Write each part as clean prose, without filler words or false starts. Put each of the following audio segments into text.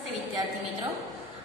વિદ્યાર્થી મિત્રો,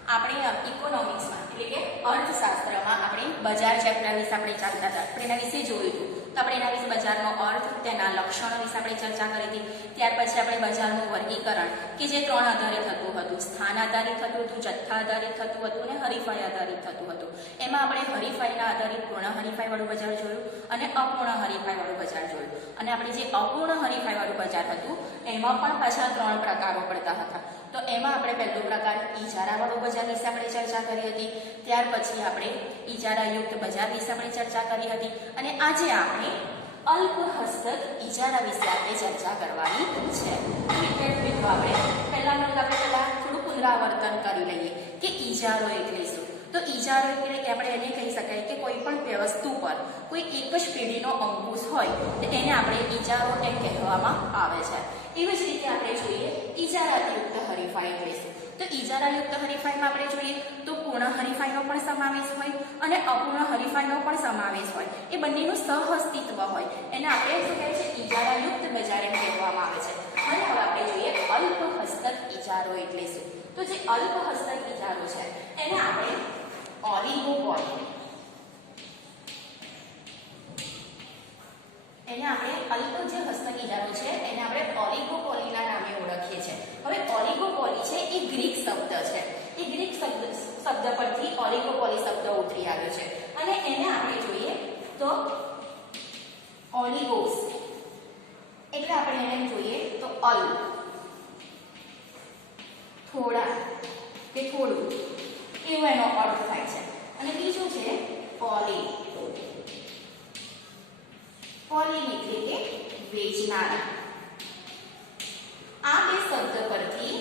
આપણે ઇકોનોમિક્સમાં એટલે કે અર્થશાસ્ત્રમાં આપણે બજાર ચેપ્ટર વિશે આપણે ચાલતા હતા. આપણે એના વિશે જોયું હતું. તો આપણે એના વિશે બજારનો અર્થ, તેના લક્ષણો વિશે આપણે ચર્ચા કરી હતી. ત્યાર પછી આપણે બજારનું વર્ગીકરણ કે જે ત્રણ આધારે થતું હતું. સ્થાન આધારિત થતું હતું, જથ્થા આધારિત થતું હતું અને હરીફાઈ આધારિત થતું હતું. એમાં આપણે હરીફાઈના આધારિત પૂર્ણ હરીફાઈવાળું બજાર જોયું અને અપૂર્ણ હરીફાઈવાળું બજાર જોયું. અને આપણે જે અપૂર્ણ હરીફાઈવાળું બજાર હતું એમાં પણ પાછા ત્રણ પ્રકારો પડતા હતા. તો એમાં આપણે પહેલો પ્રકાર ઇજારાવાળું બજાર વિશે આપણે ચર્ચા કરી હતી. ત્યાર પછી આપણે ઇજારાયુક્ત બજાર વિશે આપણે ચર્ચા કરી હતી. અને આજે આપણે અલ્પ હસ્તક ઇજારા વિશે આપણે ચર્ચા કરવાની છે. વિદ્યાર્થી મિત્રો, આપણે પહેલા થોડું પુનરાવર્તન કરી લઈએ કે ઇજારો એટલે શું. તો ઇજારો એટલે કે આપણે એને કહી શકાય કે કોઈ પણ વસ્તુ પર કોઈ એક જ પેઢીનો અંકુશ હોય તો એને આપણે ઇજારો એમ કહેવામાં આવે છે. એવી જ રીતે આપણે જોઈએ ઇજારાયુક્ત હરીફાઈ એટલે શું. તો ઇજારાયુક્ત હરીફાઈમાં આપણે જોઈએ તો પૂર્ણ હરીફાઈનો પણ સમાવેશ હોય અને અપૂર્ણ હરીફાઈનો પણ સમાવેશ હોય. એ બંનેનું સહઅસ્તિત્વ હોય એને આપણે શું કહે છે, ઇજારાયુક્ત બજાર એમ કહેવામાં આવે છે. અને હવે આપણે જોઈએ અલ્પ હસ્તક ઇજારો એટલે શું. તો જે અલ્પ હસ્તક ઇજારો છે એને આપણે ઓલિગોપોલી અલ્પ જે હસ્તક ઇજારો છે એને આપણે ઓલિગોપોલીના નામે ઓળખીએ છીએ. હવે ઓલિગોપોલી છે એ ગ્રીક શબ્દ છે. એ ગ્રીક શબ્દ પરથી ઓલિગોપોલી શબ્દ ઉતરી આવ્યો છે. અને એને આપણે જોઈએ તો ઓલિગોસ એટલે આપણે એને જોઈએ તો અલ્પ, થોડા કે થોડું એવો એનો અર્થ થાય છે. અને બીજું છે પોલી. પોલી એટલે કે વેચનારા. આ બે શબ્દ પરથી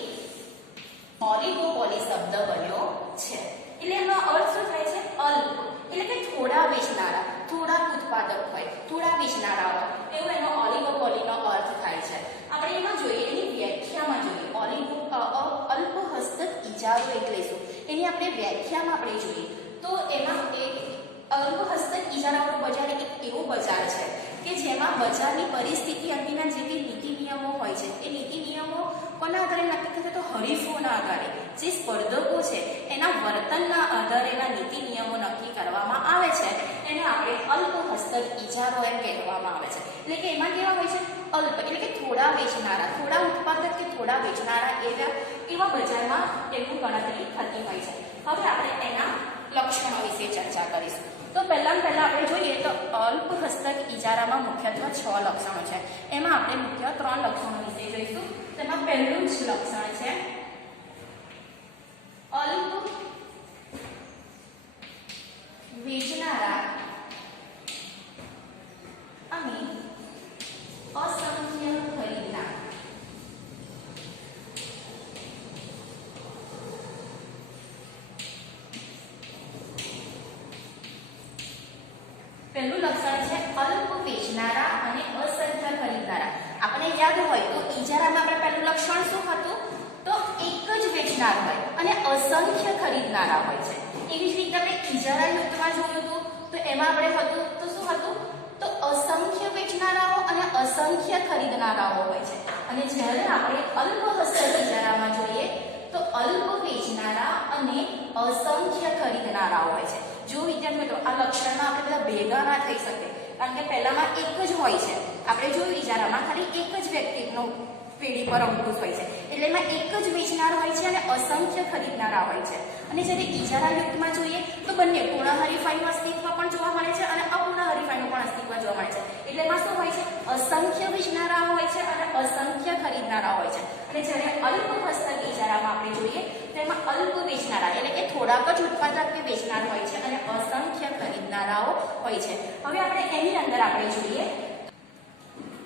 ઓલિગોપોલી શબ્દ બન્યો છે. એટલે એનો અર્થ શું થાય છે, અલ્પ એટલે કે થોડા વેચનારા, થોડા ઉત્પાદક હોય, થોડા વેચનારા હોય, એવો એનો ઓલિગોપોલીનો અર્થ થાય છે. આપણે એમાં જોઈએ એની વ્યાખ્યામાં જોઈએ અલ્પ હસ્તક ઇજારો એટલે શું એની આપણે વ્યાખ્યામાં આપણે જોઈએ તો એમાં એક અલ્પ હસ્તક ઇજારાવાળું બજાર એક એવું બજાર છે કે જેમાં બજારની પરિસ્થિતિ અંગેના જે કંઈ નીતિ નિયમો હોય છે એ નીતિ નિયમો કોના આધારે નક્કી થશે, તો હરીફોના આધારે, જે સ્પર્ધકો છે એના વર્તનના આધારે એના નીતિ નિયમો નક્કી કરવામાં આવે છે. એને આપણે અલ્પ હસ્તક ઇજારો એમ કહેવામાં આવે છે. એટલે કે એમાં કેવા હોય છે, અલ્પ એટલે કે થોડા વેચનારા, થોડા ઉત્પાદક કે થોડા વેચનારા એવા બજારમાં એમની ગણતરી થતી હોય છે. હવે આપણે એના લક્ષણો વિશે ચર્ચા કરીશું. તો પહેલા આપણે જોઈએ તો અલ્પ હસ્તક ઇજારામાં મુખ્યત્વે 6 લક્ષણો છે. એમાં આપણે મુખ્ય 3 લક્ષણો વિશે જોઈશું. તેમાં પહેલું જ લક્ષણ છે અલ્પ વેચનારા અને અસંખ્ય ખરીદનાર. પહેલું લક્ષણ છે અલ્પ વેચનારા અને અસંખ્ય ખરીદનારા. આપણે યાદ હોય તો ઇજારામાં આપણે પહેલું લક્ષણ શું હતું, તો એક જ વેચનાર હોય અને અસંખ્ય ખરીદનારા હોય છે. એવી જ રીતે આપણે ઇજારાયુક્તમાં જોયું હતું તો એમાં આપણે હતું તો શું હતું, તો અસંખ્ય વેચનારાઓ અને અસંખ્ય ખરીદનારાઓ હોય છે. અને જ્યારે આપણે અલ્પ હસ્તક ઇજારામાં જોઈએ તો અલ્પ વેચનારા અને અસંખ્ય ખરીદનારાઓ હોય છે. જો વિદ્યાર્થી મિત્રો આ લક્ષણમાં આપણે બધા ભેગા ના થઈ શકે, કારણ કે પહેલામાં એક જ હોય છે. આપણે જોયું ઇજારામાં ખાલી એક જ વ્યક્તિનો પેઢી પર અંકુશ હોય છે, એટલે એમાં એક જ વેચનાર હોય છે અને અસંખ્ય ખરીદનારા હોય છે. અને જ્યારે ઇજારાયુક્તમાં જોઈએ તો બંને પૂર્ણ હરીફાઈનું અસ્તિત્વ પણ જોવા મળે છે અને અપૂર્ણ હરીફાઈનું પણ અસ્તિત્વ જોવા મળે છે. એટલે એમાં શું હોય છે, અસંખ્ય વેચનારાઓ હોય છે અને અસંખ્ય ખરીદનારા હોય છે. અને જ્યારે અલ્પ હસ્તક ઇજારામાં આપણે જોઈએ તો એમાં અલ્પ વેચનારા એટલે કે થોડાક જ ઉત્પાદક કે વેચનાર હોય છે અને અસંખ્ય ખરીદનારાઓ હોય છે. હવે આપણે એની અંદર આપણે જોઈએ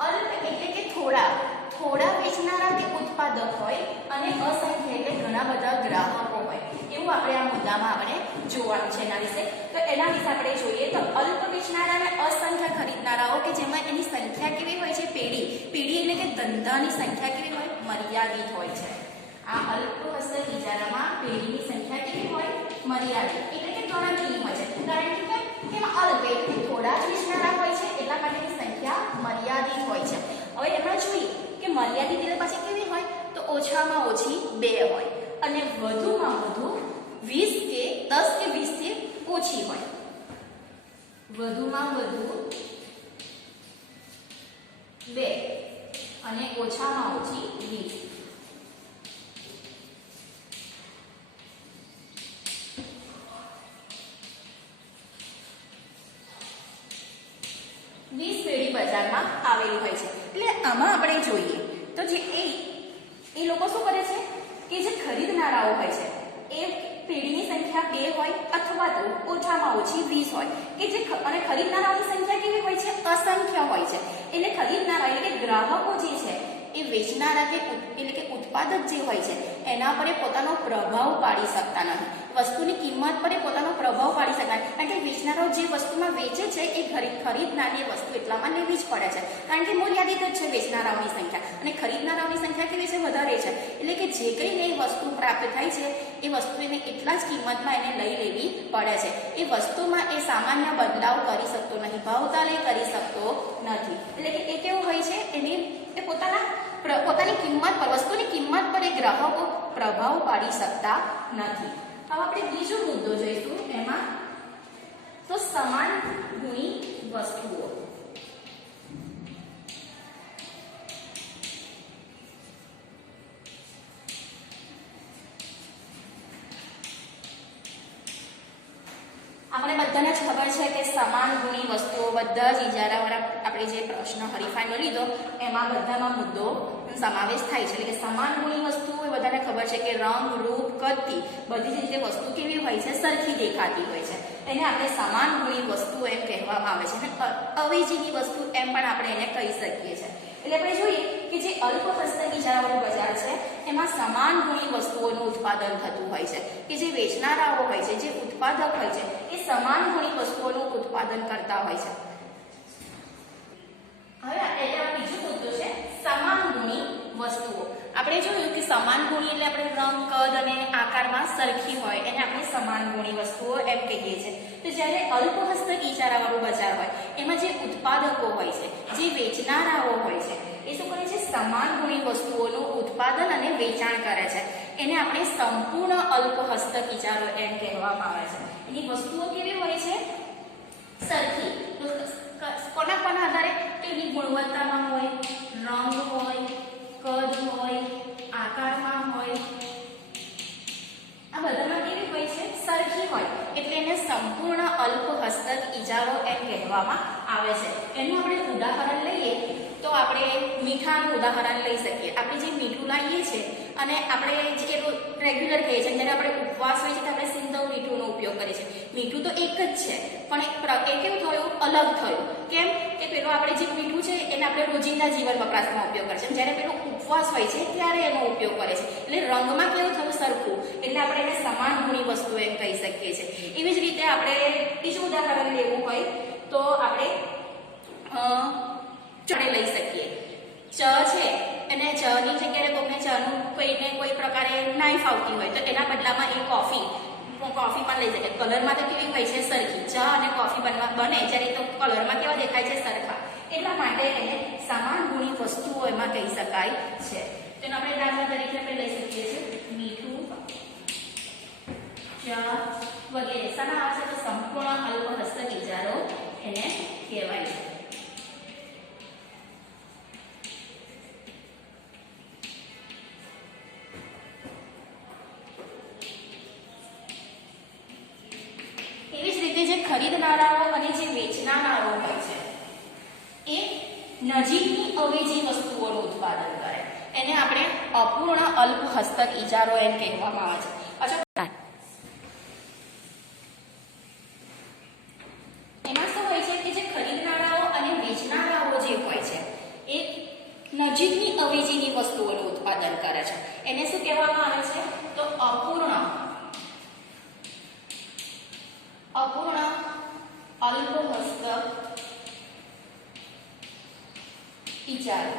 અલ્પ એટલે કે થોડા વેચનારા કે ઉત્પાદક હોય અને અસંખ્ય એટલે ઘણા બધા ગ્રાહકો હોય, એવું આપણે આ મુદ્દામાં આપણે જોવાનું છે એના વિશે. તો એના વિશે આપણે જોઈએ તો અલ્પ વેચનારા અને અસંખ્ય ખરીદનારાઓ કે જેમાં એની સંખ્યા કેવી હોય છે, પેઢી એટલે કે ધંધાની સંખ્યા કેવી હોય, મર્યાદિત હોય છે. આ અલ્પ હસ્તક ઇજારામાં પેઢીની સંખ્યા કેવી હોય, મર્યાદિત એટલે કે ગણતરી હોય છે. કારણ કે અલ્પ એટલે થોડા જ વેચનારા હોય છે એટલા માટેની સંખ્યા મર્યાદિત હોય છે. હવે એમાં જોઈએ કે મર્યાદિત એટલે પાછી કેવી હોય, તો ઓછામાં ઓછી 2 હોય. અને વધુમાં વધુ 20 કે 10 કે 20 થી ઓછી હોય. વધુમાં વધુ 2 અને ઓછામાં ઓછી 20. પેઢી બજારમાં આવેલી હોય છે. એટલે આમાં આપણે જોઈએ તો જે એ લોકો શું કરે છે કે જે ખરીદનારાઓ હોય છે એ પેઢીની સંખ્યા 2 હોય અથવા તો ઓછામાં ઓછી 20 હોય કે જે અને ખરીદનારાઓની સંખ્યા કેવી હોય છે? અસંખ્ય હોય છે. એટલે ખરીદનારા એટલે કે ગ્રાહકો જે છે એ વેચનારા એટલે કે ઉત્પાદક જે હોય છે એના પર પોતાનો પ્રભાવ પાડી શકતા નથી. વસ્તુની કિંમત પર પોતાનો પ્રભાવ પાડી શકતા નથી. કારણ કે વેચનારાઓ જે વસ્તુમાં વેચે છે એ ખરીદનારની વસ્તુ એટલામાં લેવી જ પડે છે. કારણ કે મર્યાદિત જ છે વેચનારાઓની સંખ્યા અને ખરીદનારાઓની સંખ્યા કેવી છે? વધારે છે. એટલે કે જે કંઈને એ વસ્તુ પ્રાપ્ત થાય છે એ વસ્તુ એને એટલા જ કિંમતમાં એને લઈ લેવી પડે છે. એ વસ્તુમાં એ સામાન્ય બદલાવ કરી શકતો નથી, ભાવતાલ કરી શકતો નથી. એટલે કે એ કેવું હોય છે? એ પોતાની કિંમત પર, વસ્તુની કિંમત પર એ ગ્રાહકો પ્રભાવ પાડી શકતા નથી. હવે આપણે બીજો મુદ્દો જોઈશું. એમાં તો સમાન ગુણી વસ્તુઓ. આપણે બધાને જ ખબર છે કે સમાન ગુણી વસ્તુઓ બધા જ ઇજારાવાળા આપણે જે પ્રશ્ન હરીફાઈનો લીધો એમાં બધામાં મુદ્દો સમાવેશ થાય છે. એટલે કે સમાન ગુણી વસ્તુઓ એ બધાને ખબર છે કે રંગ, રૂપ, કદથી બધી જ રીતે વસ્તુ કેવી હોય છે? સરખી દેખાતી હોય છે. એને આપણે સમાન ગુણી વસ્તુઓ એમ કહેવામાં આવે છે. અને અવેજીની વસ્તુ એમ પણ આપણે એને કહી શકીએ છીએ. એટલે આપણે જોઈએ કે જે અલ્પહસ્તક ઇજારાવાળું બજાર છે એમાં સમાન ગુણી વસ્તુઓનું ઉત્પાદન થતું હોય છે. કે જે વેચનારાઓ હોય છે, જે ઉત્પાદક હોય છે એ સમાન ગુણી વસ્તુઓનું ઉત્પાદન કરતા હોય છે. હવે એટલે બીજું મુદ્દો છે સમાન ગુણી વસ્તુઓ. આપણે જોયું કે સમાન ગુણી એટલે આપણે રંગ, કદ અને આકારમાં સરખી હોય એને આપણે સમાન ગુણી વસ્તુઓ એમ કહીએ છીએ. તો જ્યારે અલ્પહસ્તક ઇજારાવાળું બજાર હોય એમાં જે ઉત્પાદકો હોય છે, જે વેચનારાઓ હોય છે એ શું કરે છે? સમાન ગુણી વસ્તુઓનું ઉત્પાદન અને વેચાણ કરે છે. એને આપણે સંપૂર્ણ અલ્પહસ્તક ઇજારો એમ કહેવામાં આવે છે. એની વસ્તુઓ કેવી હોય છે? સરખી. કોના આધારે? તો એની ગુણવત્તામાં હોય, રંગ હોય, કદ હોય, આકારમાં હોય, આ બધામાં કેવી હોય છે? સરખી હોય. એટલે એને સંપૂર્ણ અલ્પહસ્તક ઇજારો એમ કહેવામાં આવે છે. એનું આપણે ઉદાહરણ લઈએ તો આપણે મીઠાનું ઉદાહરણ લઈ શકીએ. આપણે જે મીઠું લાવીએ છીએ અને આપણે જે રેગ્યુલર કહીએ છીએ, જ્યારે આપણે ઉપવાસ હોય છે તો આપણે સિંધવ મીઠુંનો ઉપયોગ કરીએ છીએ. મીઠું તો એક જ છે પણ એ કેવું થયું? અલગ થયું. કેમ કે પેલું આપણે જે મીઠું છે એને આપણે રોજિંદા જીવન વપરાશમાં ઉપયોગ કરીએ છીએ, જ્યારે પેલું ઉપવાસ હોય છે ત્યારે એનો ઉપયોગ કરે છે. એટલે રંગમાં કેવું થયું? સરખું. એટલે આપણે એને સમાન ગુણી વસ્તુ એમ કહી શકીએ છીએ. એવી જ રીતે આપણે બીજું ઉદાહરણ લેવું હોય તો આપણે લઈ શકીએ. ચ છે અને ચની જગ્યાએ કોઈને કોઈ પ્રકારે નાઈફ આવતી હોય તો એના બદલામાં એ કોફી પણ લઈ શકે. કલરમાં તો કેવી હોય છે? સરખી. ચા અને કોફી બને જ્યારે તો કલરમાં કેવા દેખાય છે? સરખા. એટલા માટે એને સમાન ગુણી વસ્તુઓ એમાં કહી શકાય છે. તેનો આપણે દાખલા તરીકે આપણે લઈ શકીએ છીએ મીઠું, ચા વગેરે. શાના આવે છે? તો સંપૂર્ણ અલ્પહસ્તક ઇજારો એને કહેવાય છે. ખરીદનારાઓ અને જે વેચનારાઓ હોય છે એ નજીકની અવેજી વસ્તુઓનું ઉત્પાદન કરે. એને આપણે અપૂર્ણ અલ્પહસ્તક ઇજારો એમ કહેવામાં આવે છે. અચ્છા, એમાં શું હોય છે કે જે ખરીદનારાઓ અને વેચનારાઓ જે હોય છે એ નજીકની અવેજીની વસ્તુઓનું ઉત્પાદન કરે છે. એને શું કહેવામાં આવે છે? તો અપૂર્ણ અલ્પહસ્તક ઇજારો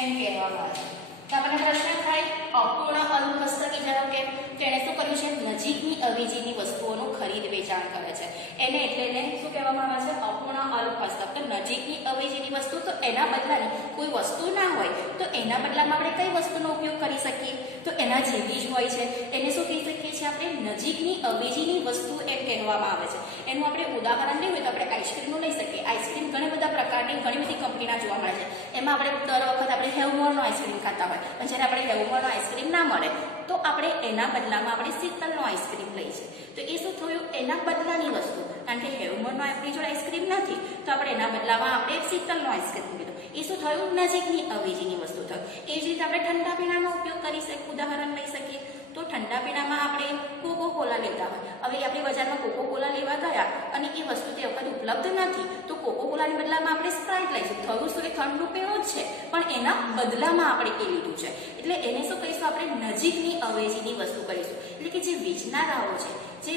એમ કહેવામાં આવે છે. તો આપણને પ્રશ્ન થાય અપૂર્ણ અલ્પહસ્તક ઇજારો કેમ? તેણે શું કર્યું છે? નજીકની અવેજીની વસ્તુઓનું ખરીદ વેચાણ કરે છે. એને એટલે એને શું કહેવામાં આવે છે? અપૂર્ણ અલ્પ હસ્તક. તો નજીકની અવેજીની વસ્તુ, તો એના બદલાની કોઈ વસ્તુ ના હોય તો એના બદલામાં આપણે કઈ વસ્તુનો ઉપયોગ કરી શકીએ? તો એના જેવી જ હોય છે. એને શું કહી શકીએ છીએ આપણે? નજીકની અવેજીની વસ્તુ એમ કહેવામાં આવે છે. એનું આપણે ઉદાહરણ લઈએ તો આપણે આઈસ્ક્રીમનું લઈ શકીએ. આઈસ્ક્રીમ ઘણા બધા પ્રકારની, ઘણી બધી કંપનીના જોવા મળે છે. એમાં આપણે દર વખત આપણે હેવમોરનો આઈસ્ક્રીમ ખાતા હોય, પણ જ્યારે આપણે હેવમોરનો આઈસ્ક્રીમ ના મળે તો આપણે એના બદલામાં આપણે શીતલનો આઈસ્ક્રીમ લઈએ છીએ. તો એ શું થયું? એના બદલાની વસ્તુ. કારણ કે હેવમોરનો આપણી જોડે આઈસ્ક્રીમ નથી તો આપણે એના બદલામાં આપણે શીતલનો આઈસ્ક્રીમ લીધો. એ શું થયું? નજીકની અવેજીની વસ્તુ થયું. એ જ રીતે આપણે ઠંડા પીણાનો ઉપયોગ કરી શકીએ. ઉદાહરણ લઈ શકીએ તો ઠંડા પીણામાં આપણે કોકો કોલા લેતા હોય. હવે આપણે બજારમાં કોકો કોલા લેવા ગયા અને એ વસ્તુ તે વખત ઉપલબ્ધ નથી તો કોકો કોલાની બદલામાં આપણે સ્પ્રાઇટ લઈશું. થયું શું? એ ઠંડુ પીણું જ છે પણ એના બદલામાં આપણે એ લીધું છે. એટલે એને શું કહીશું? આપણે નજીકની અવેજીની વસ્તુ કહીશું. એટલે કે જે વેચનારાઓ છે, જે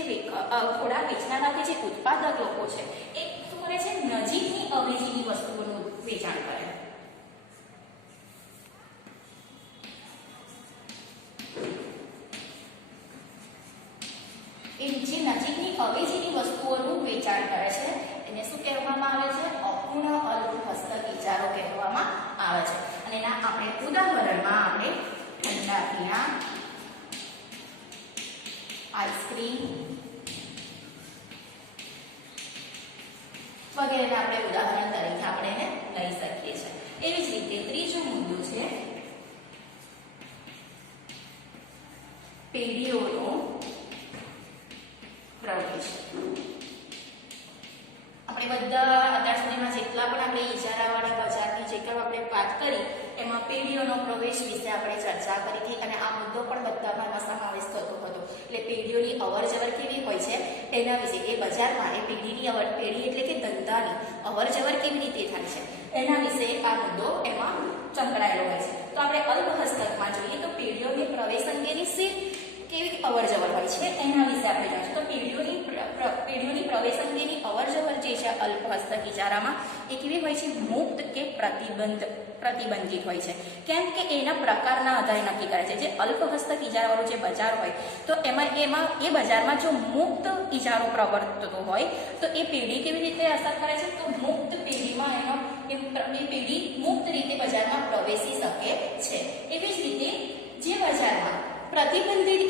ખોરાક વેચનારા કે જે ઉત્પાદક લોકો છે એ શું કરે છે? નજીકની અવેજીની વસ્તુઓનું વેચાણ કરે. એ જે નજીકની અવેજીની વસ્તુઓનું વેચાણ કરે છે એને શું કહેવામાં આવે છે? અપૂર્ણ અલ્પ હસ્તક ઇજારો કહેવામાં આવે છે. અને એના આપણે ઉદાહરણમાં આપણે ઠંડા પીણા, આઈસ્ક્રીમ વગેરેના આપણે ઉદાહરણ તરીકે આપણે એને લઈ શકીએ છીએ. એવી જ રીતે ત્રીજો મુદ્દો છે પેઢીઓનો પ્રવેશ. આપણે બધા અત્યાર સુધીમાં જેટલા પણ આપણે ઇજારાવાળા બજારની જેટલા આપણે વાત કરી એમાં પેઢીઓનો પ્રવેશ વિશે આપણે ચર્ચા કરી હતી અને આ મુદ્દો પણ બધામાં એમાં સમાવેશ થતો હતો. એટલે પેઢીઓની અવર જવર કેવી હોય છે એના વિશે, એ બજારમાં એ પેઢી એટલે કે ધંધાની અવર જવર કેવી રીતે થાય છે એના વિશે આ મુદ્દો એમાં સંકળાયેલો હોય છે. તો આપણે અલ્પ હસ્તકમાં જોઈએ તો પેઢીઓની પ્રવેશ અંગેની કેવી અવર જવર હોય છે એના વિશે આપણે જાણીશું. તો પેઢીઓની પ્રવેશ અંગેની અવર જવર જે છે અલ્પ હસ્તક ઇજારામાં એ કેવી હોય છે? મુક્ત કે પ્રતિબંધિત હોય છે. કેમ કે એના પ્રકારના આધારે નક્કી કરે છે. જે અલ્પ હસ્તક ઇજારાવાળું જે બજાર હોય તો એમાં એ બજારમાં જો મુક્ત ઇજારો પ્રવર્તતો હોય તો એ પેઢી કેવી રીતે અસર કરે છે? તો મુક્ત પેઢીમાં એ પેઢી મુક્ત રીતે બજારમાં પ્રવેશી શકે છે. એવી જ રીતે જે બજારમાં પ્રતિબંધિત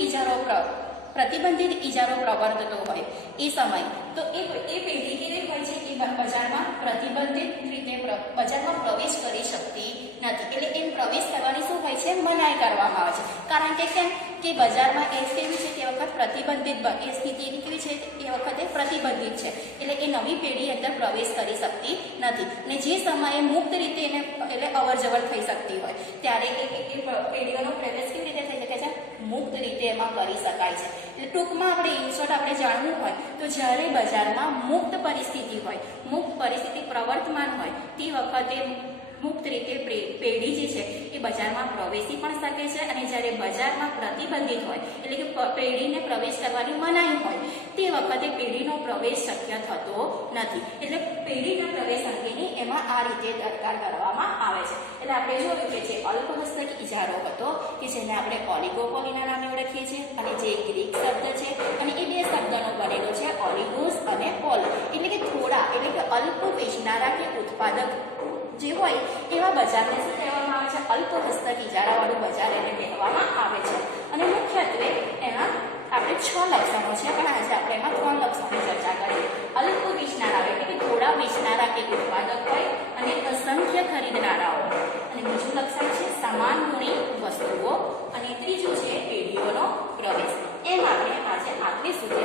ઇજારો પ્રવર્તતો હોય એ સમય તો એ પેઢી કેવી હોય છે? એ બજારમાં પ્રતિબંધિત રીતે બજારમાં પ્રવેશ કરી શકતી નથી. એટલે એમ પ્રવેશ કરવાની શું હોય છે? મનાઈ કરવામાં આવે છે. કારણ કે કેમ કે બજારમાં એ કેવી છે તે વખત પ્રતિબંધિત, એ સ્થિતિ એની કેવી છે એ વખતે પ્રતિબંધિત છે. એટલે એ નવી પેઢી અંદર પ્રવેશ કરી શકતી નથી. અને જે સમયે મુક્ત રીતે એને એટલે અવર જવર થઈ શકતી હોય ત્યારે એ પેઢીઓનો પ્રવેશ કેવી રીતે થઈ શકે છે? મુક્ત રીતે એમાં કરી શકાય છે. એટલે ટૂંકમાં આપણે ઇનશોર્ટ આપણે જાણવું હોય તો જ્યારે બજારમાં મુક્ત પરિસ્થિતિ હોય, મુક્ત પરિસ્થિતિ પ્રવર્તમાન હોય તે વખતે મુક્ત રીતે પેઢી જે છે એ બજારમાં પ્રવેશી પણ શકે છે. અને જ્યારે બજારમાં પ્રતિબંધિત હોય એટલે કે પેઢીને પ્રવેશ કરવાની મનાઈ હોય તે વખતે પેઢીનો પ્રવેશ શક્ય થતો નથી. એટલે પેઢીના પ્રવેશ અંગેની એમાં આ રીતે દરકાર કરવામાં આવે છે. એટલે આપણે જોયું કે જે અલ્પ હસ્તક ઇજારો હતો કે જેને આપણે ઓલિગોપોલીના નામે ઓળખીએ છીએ અને જે ગ્રીક શબ્દ છે અને એ બે શબ્દનો બનેલો છે ઓલિગોસ અને પોલી. એટલે કે થોડા, એટલે કે અલ્પ વેચનારા કે ઉત્પાદક જે હોય એવા બજારને શું કહેવામાં આવે છે? અલ્પ હસ્તક ઇજારાવાળું બજાર એને કહેવામાં આવે છે. અને મુખ્યત્વે એના આપણે 6 લક્ષણો છે પણ આજે આપણે એમાં 3 લક્ષણોની ચર્ચા કરીએ. અલ્પ વેચનારા એટલે કે થોડા વેચનારા કે ઉત્પાદક હોય અને અસંખ્ય ખરીદનારાઓ. અને બીજું લક્ષણ છે સમાન ગુણી વસ્તુઓ અને ત્રીજું છે પેઢીઓનો પ્રવેશ. એમ આપણે આજે આટલી સુધી